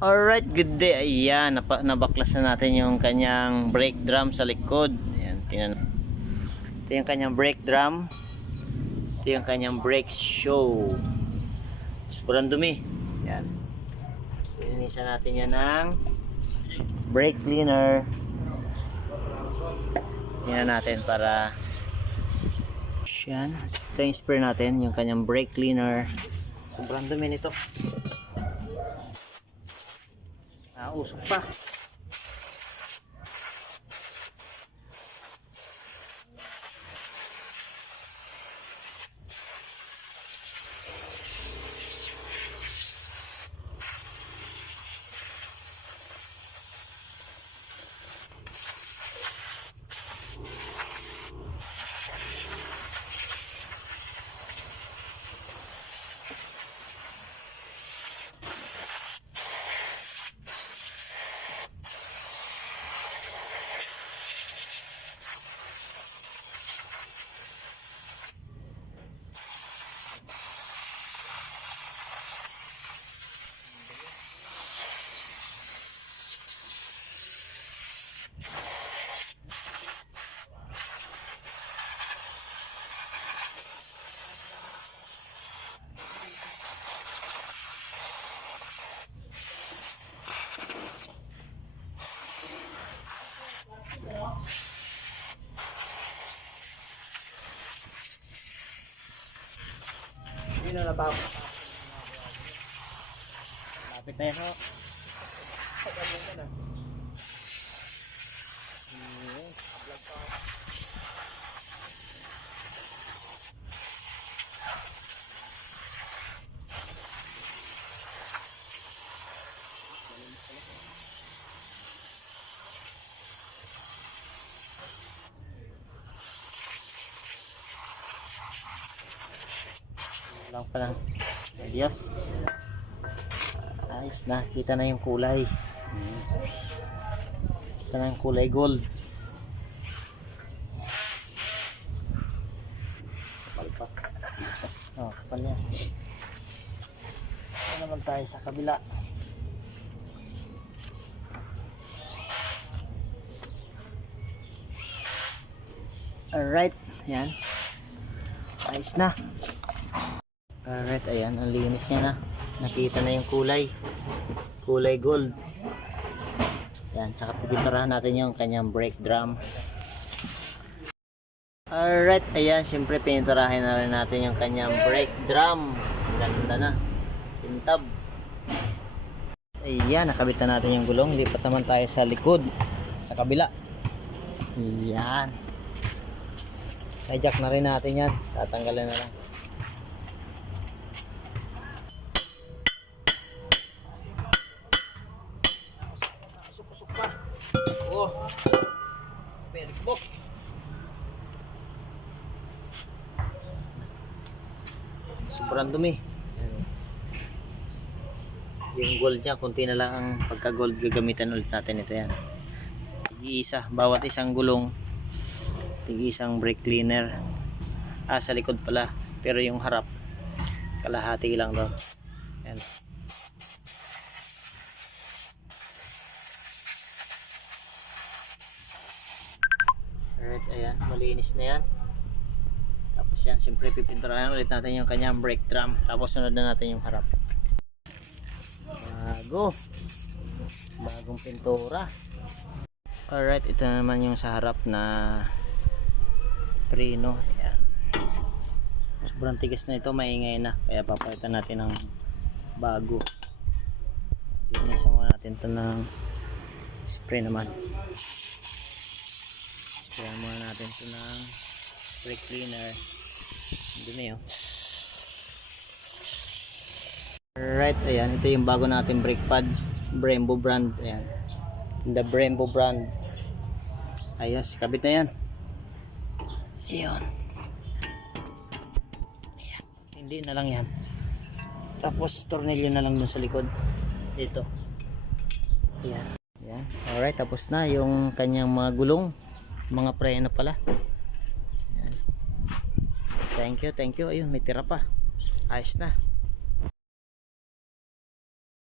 Alright, good day. Ayan, nabaklas na natin yung kanyang brake drum sa likod. Ayan, tingnan. Ito yung kanyang brake drum. Ito yung kanyang brake show. Sobrang dumi. Ayan. Linisan natin yan ng brake cleaner. Tingnan natin para yan. Ito yung spray natin, yung kanyang brake cleaner. Sobrang dumi nito. Usok pa. Hindi na ba? Lapit na yan ho. Lang pa lang. Adios. Ayos na. Kita na yung kulay. Kita na yung kulay gold. Kapal pa. Oh, kapal yan. Ito naman tayo sa kabila. Alright. Yan. Ayos na. Alright, ayan, ang linis niya na. Nakita na yung kulay. Kulay gold. Ayan, tsaka pipinturahan natin yung kanyang brake drum. Alright, ayan, syempre pininturahin na rin natin yung kanyang brake drum. Ganda na. Pintab. Ayan, nakabit na natin yung gulong. Lipat naman tayo sa likod. Sa kabila. Ayan. Hijack na rin natin yan. Tatanggalin na lang. Sobrang dumi. Yung gold niya, kunti na lang ang pagka gold, gagamitan ulit natin ito yan. Tig-isa, bawat isang gulong, tig-isang brake cleaner. Sa likod pala, pero yung harap kalahati lang daw. Yan. Alright, ayan, malinis na yan. Tapos yan, siyempre pipinturahan ulit natin yung kanyang brake drum. Tapos sunod na natin yung harap. Bagong pintura. Alright, ito naman yung sa harap na preno. Ayan. Sobrang tigas na ito, maingay na. Kaya papalitan natin ng bago. Linisan muna natin ito ng spray naman. Sprayan muna natin ito ng brake cleaner. Dumi oh. Alright, ayan. Ito yung bago natin brake pad. Brembo brand. Ayan. The Brembo brand. Ayos, kabit na yan. Ayan. Ayan. Hindi na lang yan. Tapos tornilyo na lang dun sa likod. Dito. Ayan. Ayan. Alright, tapos na yung kanyang mga gulong. Mga preno pala. Ayan. Thank you. Ayun, may tira pa. Ayos na.